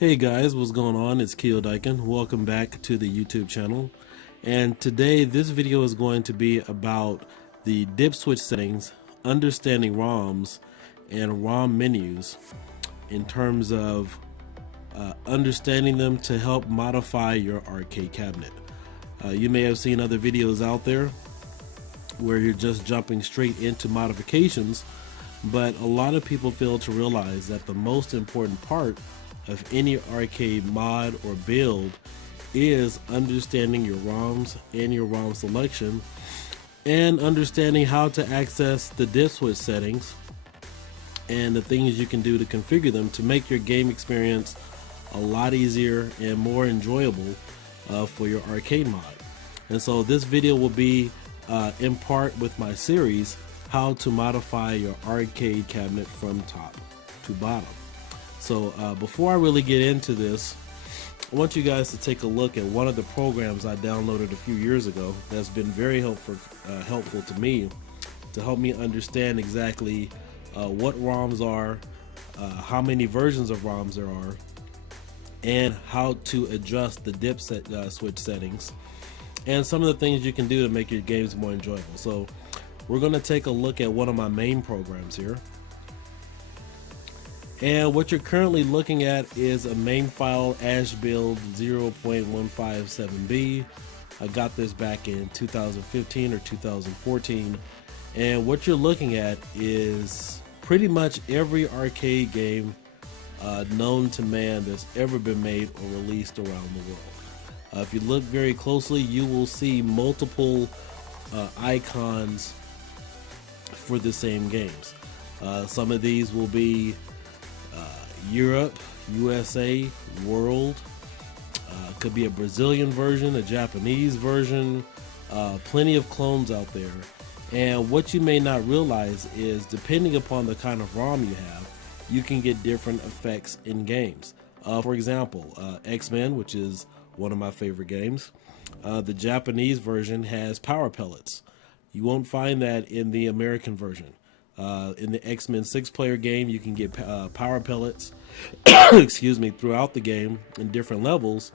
Hey guys, what's going on? It's Kiodiekin. Welcome back to the YouTube channel. And today this video is going to be about the dip switch settings, understanding ROMs and ROM menus in terms of understanding them to help modify your arcade cabinet. You may have seen other videos out there where you're just jumping straight into modifications, but a lot of people fail to realize that the most important part of any arcade mod or build is understanding your ROMs and your ROM selection, and understanding how to access the dip switch settings and the things you can do to configure them to make your game experience a lot easier and more enjoyable for your arcade mod. And so this video will be in part with my series, how to modify your arcade cabinet from top to bottom. So before I really get into this, I want you guys to take a look at one of the programs I downloaded a few years ago that's been very helpful to me to help me understand exactly what ROMs are, how many versions of ROMs there are, and how to adjust the dip switch settings, and some of the things you can do to make your games more enjoyable. So we're going to take a look at one of my main programs here. And what you're currently looking at is a main file ash build 0.157b. I got this back in 2015 or 2014. And what you're looking at is pretty much every arcade game known to man that's ever been made or released around the world. If you look very closely, you will see multiple icons for the same games. Some of these will be Europe, USA, World, could be a Brazilian version, a Japanese version, plenty of clones out there. And what you may not realize is, depending upon the kind of ROM you have, you can get different effects in games. For example, X-Men, which is one of my favorite games, the Japanese version has power pellets. You won't find that in the American version. In the X-Men 6-player game, you can get power pellets excuse me, throughout the game in different levels,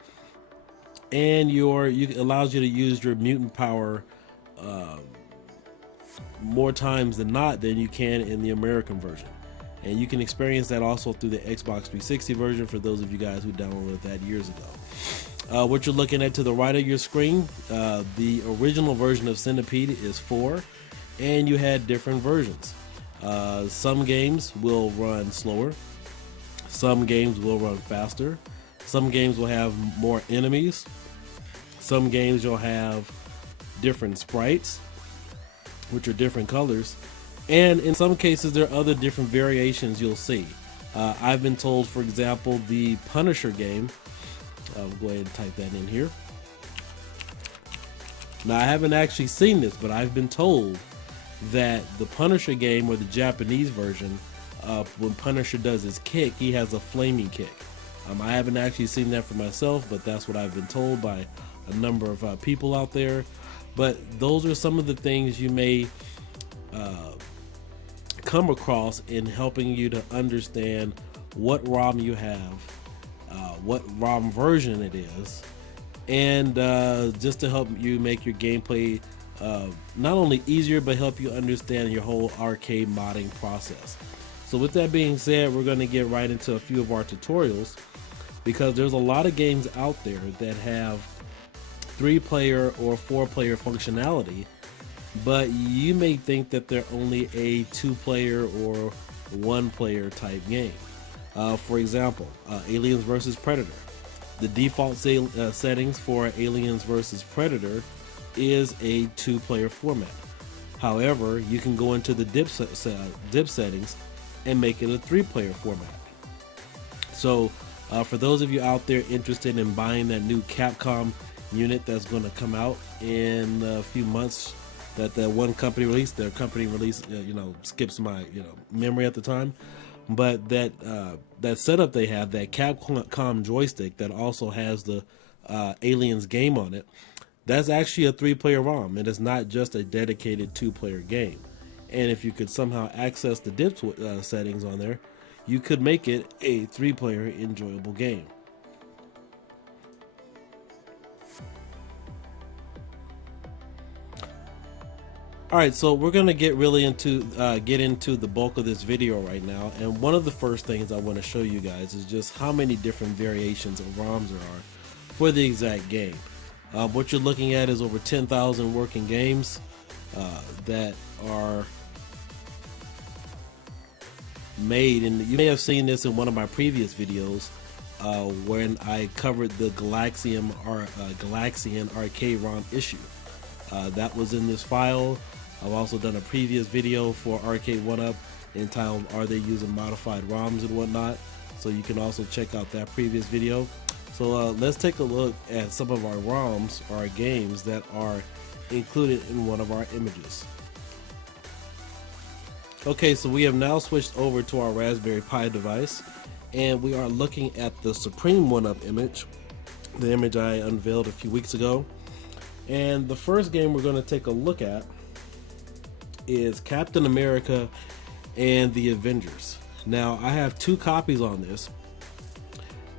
and it allows you to use your mutant power more times than not than you can in the American version. And you can experience that also through the Xbox 360 version, for those of you guys who downloaded that years ago. What you're looking at to the right of your screen, the original version of Centipede is 4, and you had different versions. Some games will run slower, some games will run faster, some games will have more enemies, some games you'll have different sprites, which are different colors, and in some cases there are other different variations you'll see. I've been told, for example, the Punisher game, I'll go ahead and type that in here. Now, I haven't actually seen this, but I've been told that the Punisher game, or the Japanese version, when Punisher does his kick, he has a flaming kick. I haven't actually seen that for myself, but that's what I've been told by a number of people out there. But those are some of the things you may come across in helping you to understand what ROM you have, what ROM version it is, and just to help you make your gameplay not only easier, but help you understand your whole arcade modding process. So with that being said, we're going to get right into a few of our tutorials, because there's a lot of games out there that have 3-player or 4-player functionality, but you may think that they're only a 2-player or 1-player type game. For example, Aliens vs. Predator. The default settings for Aliens vs. Predator is a 2-player format. However, you can go into the dip settings and make it a 3-player format. So for those of you out there interested in buying that new Capcom unit that's going to come out in a few months, that one company released, their company release skips my memory at the time, but that setup they have, that Capcom joystick that also has the Aliens game on it, that's actually a 3-player ROM. It is not just a dedicated 2-player game. And if you could somehow access the dip settings on there, you could make it a 3-player enjoyable game. All right, so we're gonna get into the bulk of this video right now, and one of the first things I want to show you guys is just how many different variations of ROMs there are for the exact game. What you're looking at is over 10,000 working games that are made, and you may have seen this in one of my previous videos when I covered the Galaxian arcade ROM issue. That was in this file. I've also done a previous video for Arcade 1UP entitled "Are They Using Modified ROMs and Whatnot?" So you can also check out that previous video. So let's take a look at some of our ROMs, or our games that are included in one of our images. Okay, so we have now switched over to our Raspberry Pi device, and we are looking at the Supreme 1UP image, the image I unveiled a few weeks ago. And the first game we're going to take a look at is Captain America and the Avengers. Now, I have 2 copies on this,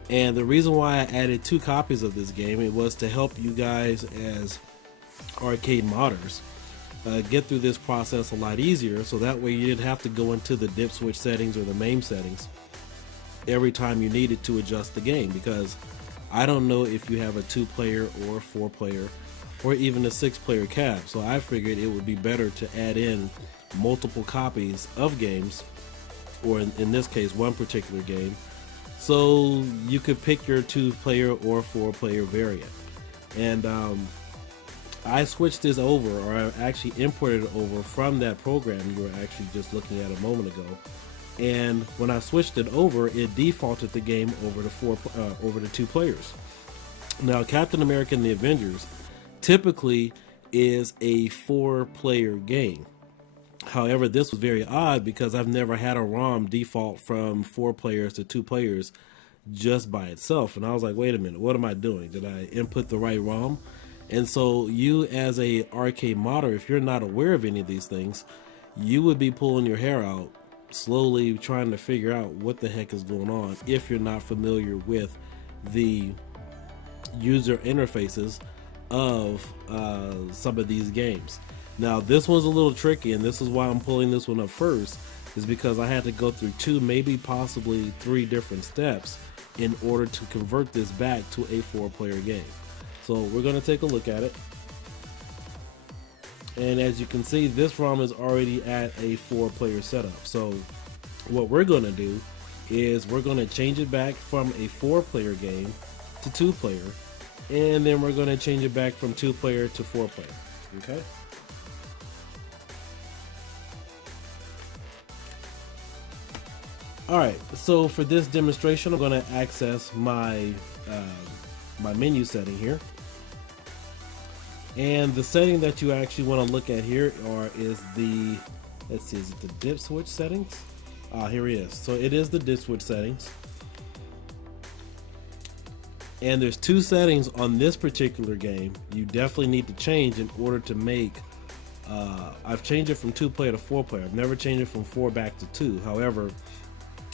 and the reason why I added 2 copies of this game, it was to help you guys as arcade modders get through this process a lot easier, so that way you didn't have to go into the dip switch settings or the MAME settings every time you needed to adjust the game, because I don't know if you have a 2-player or a 4-player or even a 6-player cab. So I figured it would be better to add in multiple copies of games, or in this case, one particular game, so you could pick your 2-player or 4-player variant. And I switched this over, or I actually imported it over from that program you were actually just looking at a moment ago. And when I switched it over, it defaulted the game over to 2 players. Now, Captain America and the Avengers typically is a 4-player game. However, this was very odd because I've never had a ROM default from 4 players to 2 players just by itself. And I was like, wait a minute, what am I doing? Did I input the right ROM? And so you, as a arcade modder, if you're not aware of any of these things, you would be pulling your hair out, slowly trying to figure out what the heck is going on if you're not familiar with the user interfaces of some of these games. Now, this one's a little tricky, and this is why I'm pulling this one up first, is because I had to go through 2, maybe possibly 3 different steps in order to convert this back to a 4-player game. So we're going to take a look at it. And as you can see, this ROM is already at a 4-player setup. So what we're going to do is we're going to change it back from a 4-player game to 2-player, and then we're going to change it back from 2-player to 4-player. Okay. All right. So for this demonstration, I'm going to access my my menu setting here, and the setting that you actually want to look at here is the, let's see, is it the dip switch settings? Here it is. So it is the dip switch settings. And there's 2 settings on this particular game you definitely need to change in order to make, I've changed it from 2-player to 4-player. I've never changed it from 4 back to 2. However,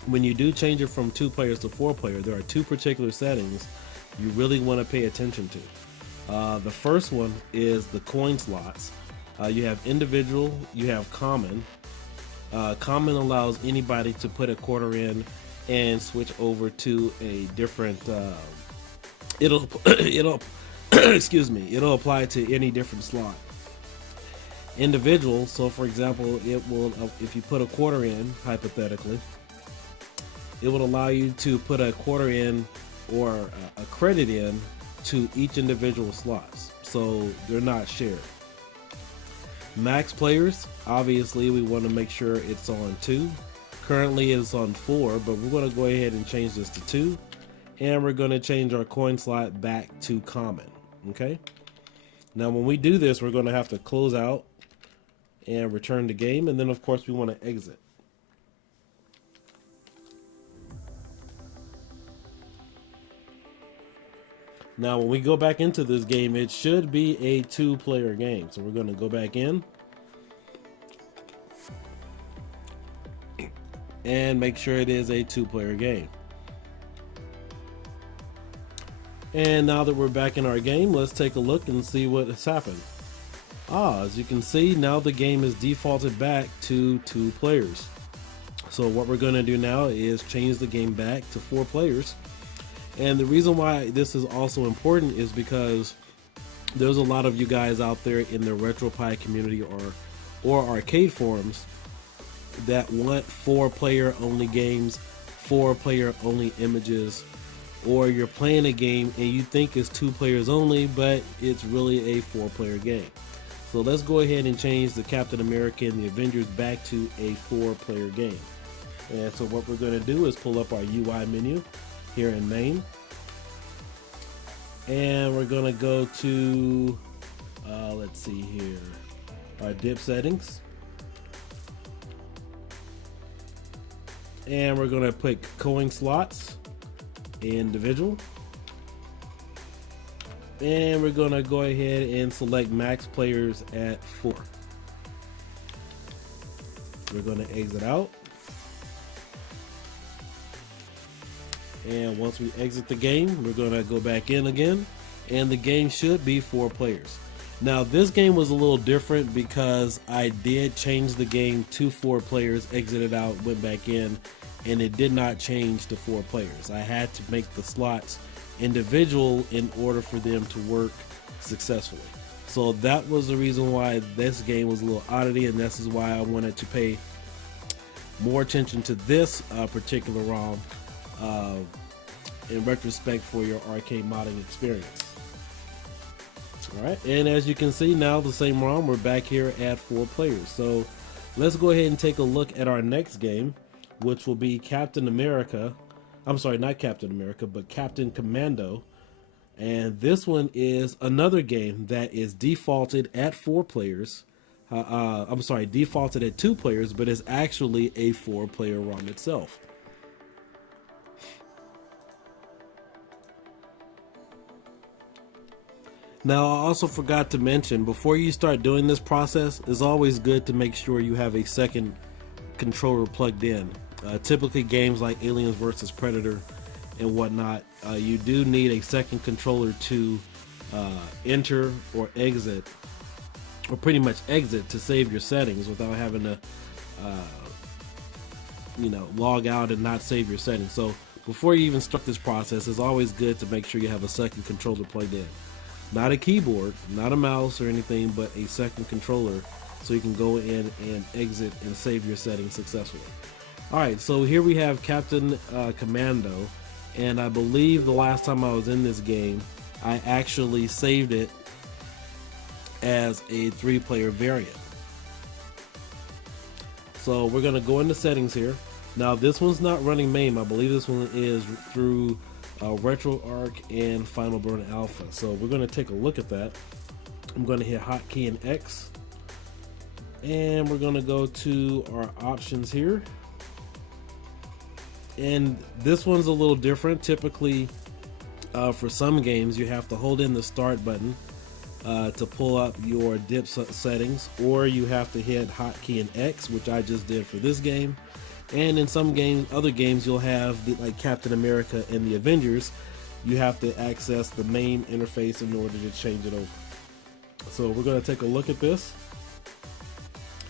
when you do change it from 2 players to 4-player, there are 2 particular settings you really want to pay attention to. The first one is the coin slots. You have individual, you have common. Common allows anybody to put a quarter in and switch over to a different, it'll excuse me, it'll apply to any different slot. Individual, so for example, it will, if you put a quarter in, hypothetically, it will allow you to put a quarter in or a credit in to each individual slots, so they're not shared. Max players, obviously we want to make sure it's on 2. Currently it's on 4, but we're going to go ahead and change this to 2, and we're going to change our coin slot back to common. Okay, now when we do this, we're going to have to close out and return the game, and then of course we want to exit. Now when we go back into this game, it should be a 2-player game, so we're going to go back in and make sure it is a 2-player game. And now that we're back in our game, let's take a look and see what has happened. As you can see, now the game is defaulted back to 2 players. So what we're going to do now is change the game back to 4 players. And the reason why this is also important is because there's a lot of you guys out there in the Retropie community or arcade forums that want 4-player only games, 4-player only images, or you're playing a game and you think it's 2 players only, but it's really a 4-player game. So let's go ahead and change the Captain America and the Avengers back to a 4-player game. And so what we're going to do is pull up our UI menu here in main, and we're going to go to let's see here, our dip settings, and we're going to put coin slots individual, and we're going to go ahead and select max players at 4. We're going to exit out. And once we exit the game, we're going to go back in again, and the game should be 4 players. Now this game was a little different because I did change the game to 4 players, exited out, went back in, and it did not change to 4 players. I had to make the slots individual in order for them to work successfully. So that was the reason why this game was a little oddity, and this is why I wanted to pay more attention to this particular ROM in retrospect for your arcade modding experience. Alright, and as you can see now, the same ROM, we're back here at 4 players. So let's go ahead and take a look at our next game, which will be Captain America. I'm sorry, not Captain America, but Captain Commando. And this one is another game that is defaulted at 4 players. I'm sorry, defaulted at 2 players, but is actually a 4-player ROM itself. Now, I also forgot to mention, before you start doing this process, it's always good to make sure you have a second controller plugged in. Typically games like Aliens vs. Predator and whatnot, you do need a second controller to enter or exit, or pretty much exit to save your settings without having to log out and not save your settings. So before you even start this process, it's always good to make sure you have a second controller plugged in. Not a keyboard, not a mouse or anything, but a second controller, so you can go in and exit and save your settings successfully. Alright, so here we have Captain Commando, and I believe the last time I was in this game, I actually saved it as a 3-player variant. So we're going to go into settings here. Now this one's not running MAME, I believe this one is through RetroArch and Final Burn Alpha. So we're going to take a look at that. I'm going to hit hotkey and X, and we're going to go to our options here. And this one's a little different. Typically for some games you have to hold in the start button to pull up your dip settings, or you have to hit hotkey and X, which I just did for this game. And in some games, other games, you'll have like Captain America and the Avengers, you have to access the main interface in order to change it over. So we're going to take a look at this.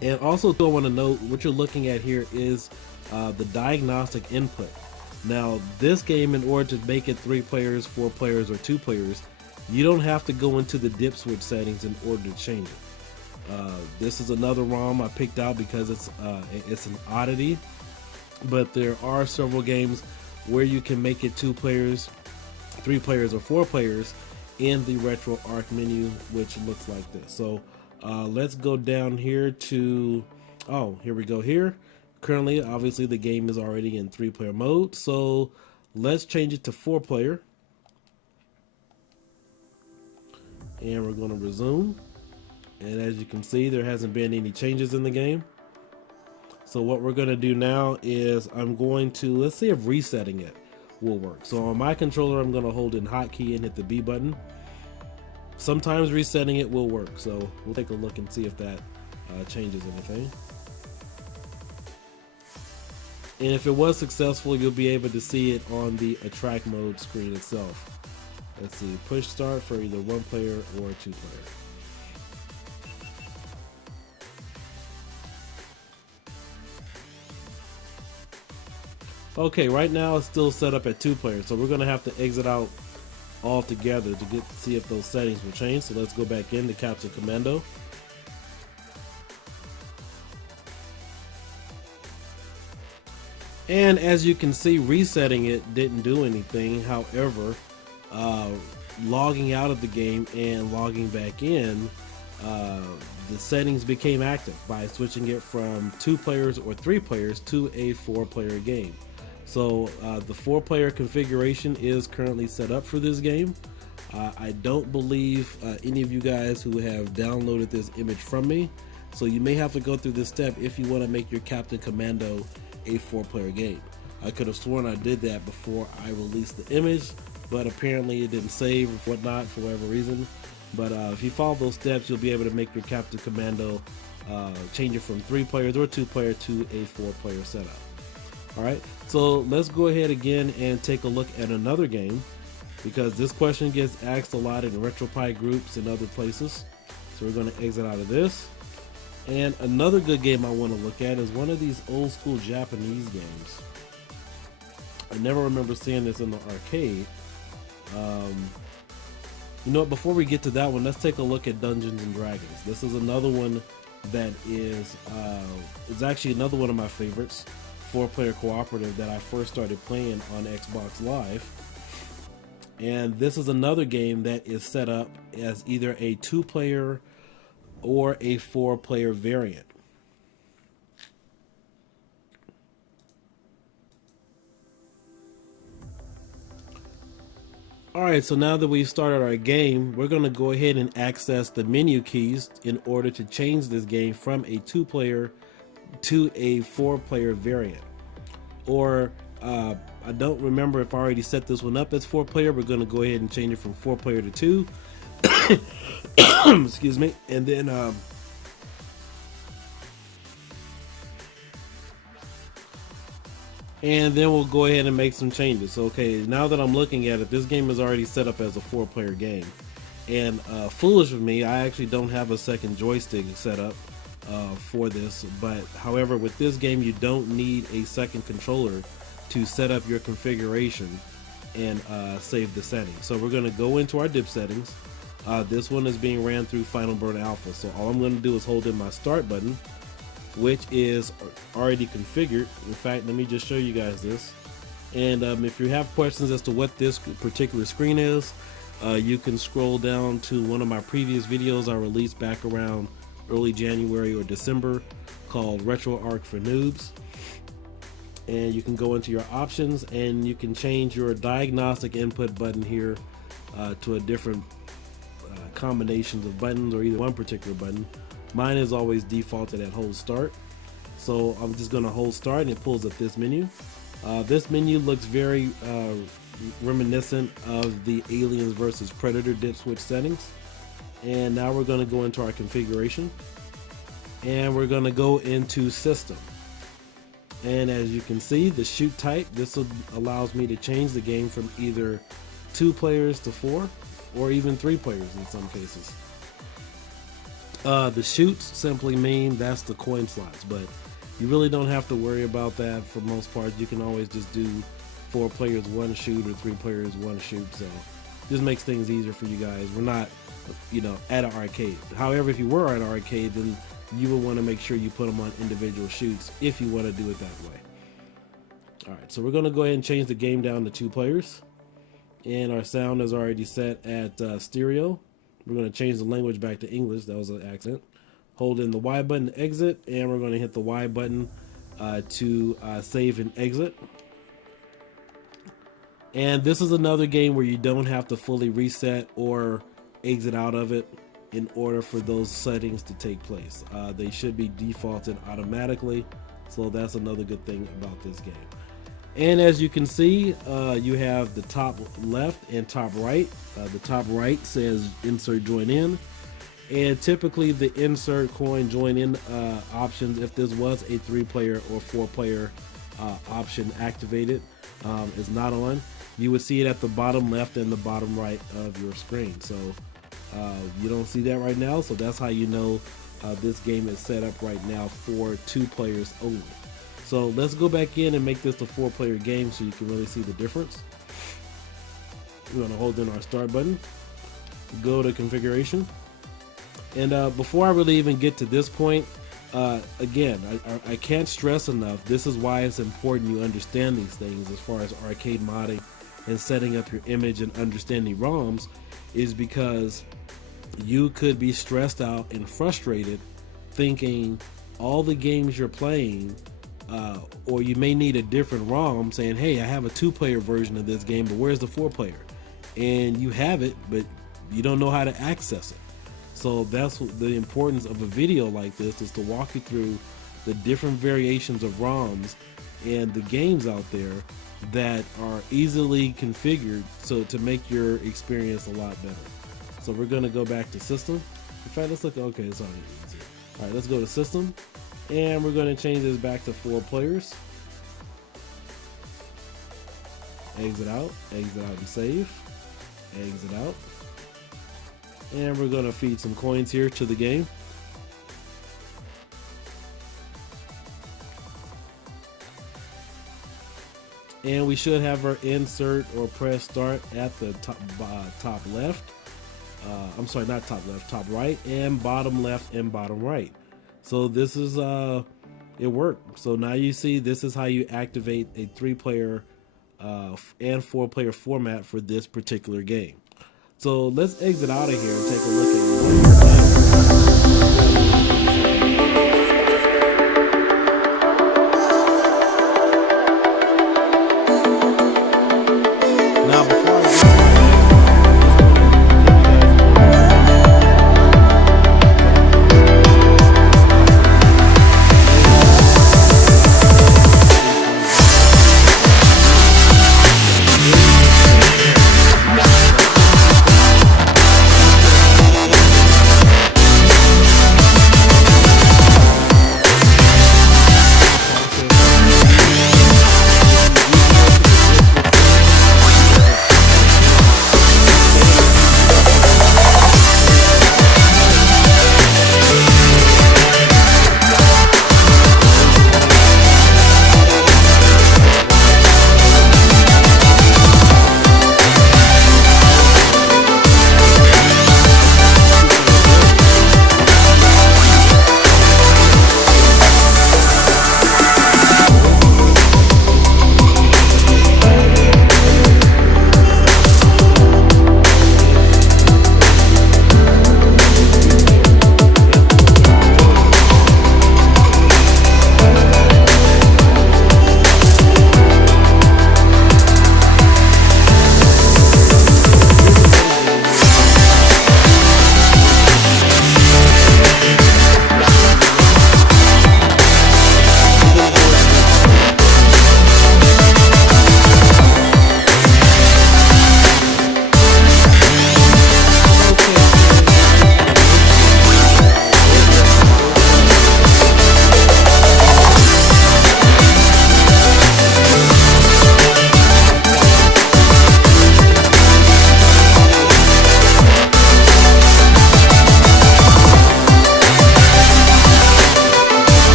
And also, I want to note what you're looking at here is the diagnostic input. Now this game, in order to make it 3 players, 4 players, or 2 players, you don't have to go into the dip switch settings in order to change it. This is another ROM I picked out because it's an oddity, but there are several games where you can make it 2 players, 3 players, or 4 players in the RetroArch menu, which looks like this. So let's go down here to, here we go here. Currently, obviously the game is already in 3-player mode, so let's change it to 4-player. And we're going to resume. And as you can see, there hasn't been any changes in the game. So what we're going to do now is I'm going to, let's see if resetting it will work. So on my controller, I'm going to hold in hotkey and hit the B button. Sometimes resetting it will work. So we'll take a look and see if that changes anything. And if it was successful, you'll be able to see it on the attract mode screen itself. Let's see, push start for either 1 player or 2 player. Okay, right now it's still set up at 2 players, so we're going to have to exit out altogether to see if those settings will change. So let's go back into Captain Commando. And as you can see, resetting it didn't do anything. However, logging out of the game and logging back in, the settings became active by switching it from 2 players or 3 players to a 4-player game. So the 4-player configuration is currently set up for this game. I don't believe any of you guys who have downloaded this image from me, so you may have to go through this step if you want to make your Captain Commando a 4-player game. I could have sworn I did that before I released the image, but apparently it didn't save or whatnot for whatever reason. But if you follow those steps, you'll be able to make your Captain Commando change it from 3 players or 2-player to a 4-player setup. Alright, so let's go ahead again and take a look at another game, because this question gets asked a lot in Retropie groups and other places. So we're going to exit out of this. And another good game I want to look at is one of these old school Japanese games. I never remember seeing this in the arcade. You know what, before we get to that one, let's take a look at Dungeons and Dragons. This is another one that is actually another one of my favorites, 4-player cooperative that I first started playing on Xbox Live. And this is another game that is set up as either a 2-player or a 4-player variant. Alright, so now that we've started our game, we're going to go ahead and access the menu keys in order to change this game from a 2-player to a 4-player variant. Or, I don't remember if I already set this one up as 4-player. We're going to go ahead and change it from 4-player to 2. Excuse me. And then we'll go ahead and make some changes. Okay, now that I'm looking at it, this game is already set up as a 4-player game. And foolish of me, I actually don't have a second joystick set up for this. But however, with this game, you don't need a second controller to set up your configuration and save the settings. So we're going to go into our dip settings. This one is being ran through Final Burn Alpha. So all I'm going to do is hold in my start button, which is already configured. In fact, let me just show you guys this. And if you have questions as to what this particular screen is, you can scroll down to one of my previous videos I released back around early January or December called RetroArch for Noobs. And you can go into your options and you can change your diagnostic input button here to a different combinations of buttons or either one particular button. Mine is always defaulted at hold start. So I'm just going to hold start and it pulls up this menu. This menu looks very reminiscent of the Aliens versus Predator dip switch settings. And now we're going to go into our configuration and we're going to go into system. And as you can see, the shoot type, this allows me to change the game from either 2 players to 4 or even 3 players in some cases. The shoots simply mean that's the coin slots, but you really don't have to worry about that for most part. You can always just do 4 players 1 shoot or 3 players 1 shoot. So this makes things easier for you guys. We're not, at an arcade. However, if you were at an arcade, then you will want to make sure you put them on individual shoots if you want to do it that way. Alright, so we're going to go ahead and change the game down to 2 players. And our sound is already set at stereo. We're going to change the language back to English. That was an accident. Hold in the Y button to exit, and we're going to hit the Y button to save and exit. And this is another game where you don't have to fully reset or exit out of it in order for those settings to take place. They should be defaulted automatically, so that's another good thing about this game. And as you can see, you have the top left and top right. The top right says insert join in, and typically the insert coin join in options, if this was a 3-player or 4-player option activated, is not on. You would see it at the bottom left and the bottom right of your screen. So you don't see that right now, so that's how you know this game is set up right now for 2 players only. So let's go back in and make this a 4-player game so you can really see the difference. We're going to hold in our start button, go to configuration, and before I really even get to this point, again, I can't stress enough, this is why it's important you understand these things as far as arcade modding and setting up your image and understanding ROMs, is because you could be stressed out and frustrated thinking all the games you're playing, or you may need a different ROM saying, hey, I have a 2-player version of this game, but where's the 4-player? And you have it, but you don't know how to access it. So that's the importance of a video like this, is to walk you through the different variations of ROMs and the games out there that are easily configured so to make your experience a lot better. So we're going to go back to system. In fact, let's look. Okay, it's already easy. All right, let's go to system, and we're going to change this back to 4 players. Exit out and save. Exit out. And we're going to feed some coins here to the game. And we should have our insert or press start at the top left. I'm sorry, not top left, top right, and bottom left and bottom right. So this is, it worked. So now you see this is how you activate a 3-player and 4-player format for this particular game. So let's exit out of here and take a look at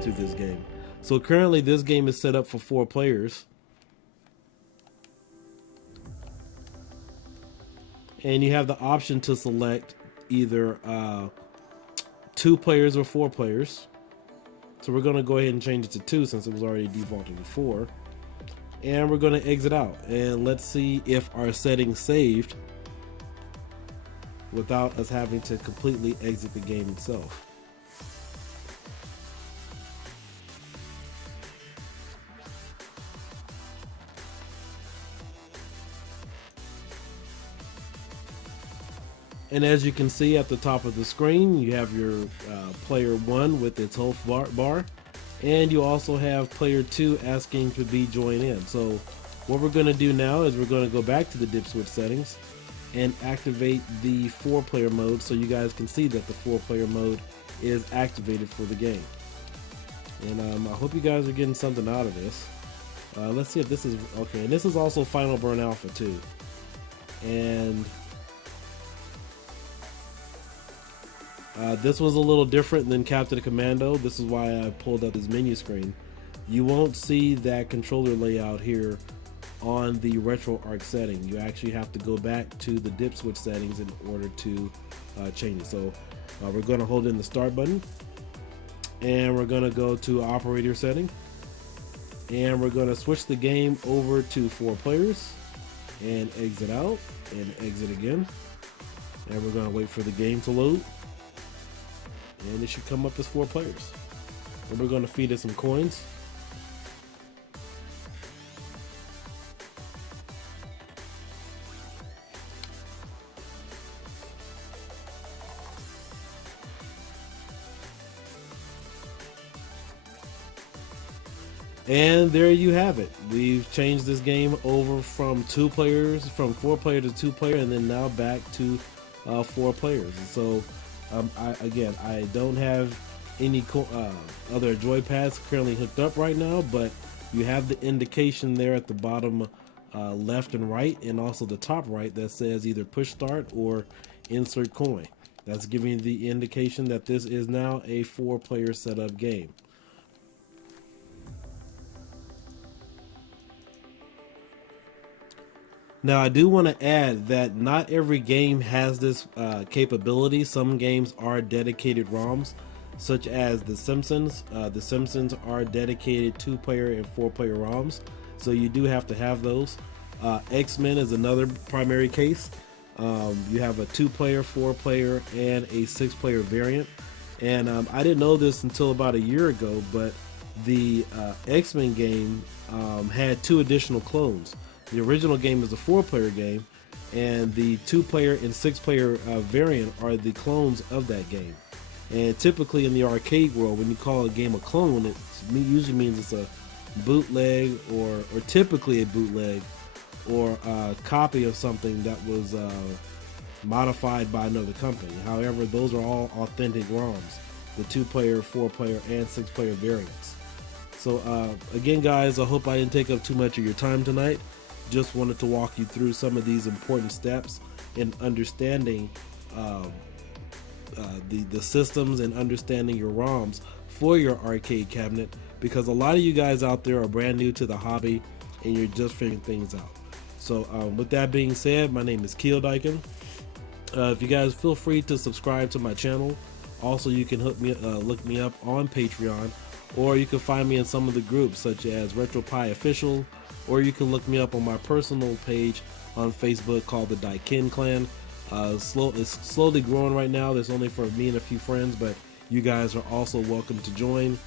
Through this game. So currently this game is set up for 4 players, and you have the option to select either 2 players or 4 players. So we're going to go ahead and change it to 2 since it was already defaulted to 4, and we're going to exit out, and let's see if our settings saved without us having to completely exit the game itself. And as you can see at the top of the screen, you have your player 1 with its health bar, and you also have player 2 asking to be joined in. So what we're going to do now is we're going to go back to the dip switch settings and activate the 4-player mode so you guys can see that the 4-player mode is activated for the game. And I hope you guys are getting something out of this. Let's see if this is okay. And this is also Final Burn Alpha too. And this was a little different than Captain Commando. This is why I pulled up this menu screen. You won't see that controller layout here on the RetroArch setting. You actually have to go back to the dip switch settings in order to change it. So we're going to hold in the start button, and we're going to go to operator setting, and we're going to switch the game over to 4 players and exit out and exit again, and we're going to wait for the game to load, and it should come up as 4 players. And we're going to feed it some coins. And there you have it. We've changed this game over from 4 player to 2 player, and then now back to 4 players. And so I don't have any other joypads currently hooked up right now, but you have the indication there at the bottom left and right, and also the top right, that says either push start or insert coin. That's giving the indication that this is now a 4 player setup game. Now, I do want to add that not every game has this capability. Some games are dedicated ROMs, such as The Simpsons. The Simpsons are dedicated 2-player and 4-player ROMs, so you do have to have those. X-Men is another primary case. You have a 2-player, 4-player, and a 6-player variant. And I didn't know this until about a year ago, but the X-Men game had 2 additional clones. The original game is a 4-player game, and the 2-player and 6-player variant are the clones of that game. And typically in the arcade world, when you call a game a clone, it usually means it's a bootleg or typically a bootleg or a copy of something that was modified by another company. However, those are all authentic ROMs, the 2-player, 4-player, and 6-player variants. So again, guys, I hope I didn't take up too much of your time tonight. Just wanted to walk you through some of these important steps in understanding the systems and understanding your ROMs for your arcade cabinet, because a lot of you guys out there are brand new to the hobby and you're just figuring things out. So with that being said, my name is Kiodiekin. If you guys feel free to subscribe to my channel. Also, you can look me up on Patreon, or you can find me in some of the groups such as Retropie Official, or you can look me up on my personal page on Facebook called the Daikin Clan. It's slowly growing right now. There's only for me and a few friends, but you guys are also welcome to join.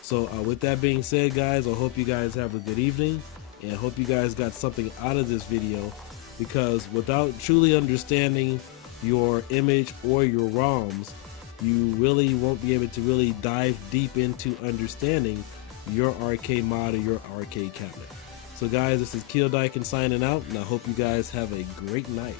So with that being said, guys, I hope you guys have a good evening, and I hope you guys got something out of this video, because without truly understanding your image or your ROMs, you really won't be able to really dive deep into understanding your arcade mod or your arcade cabinet. So guys, this is Kiodiekin signing out, and I hope you guys have a great night.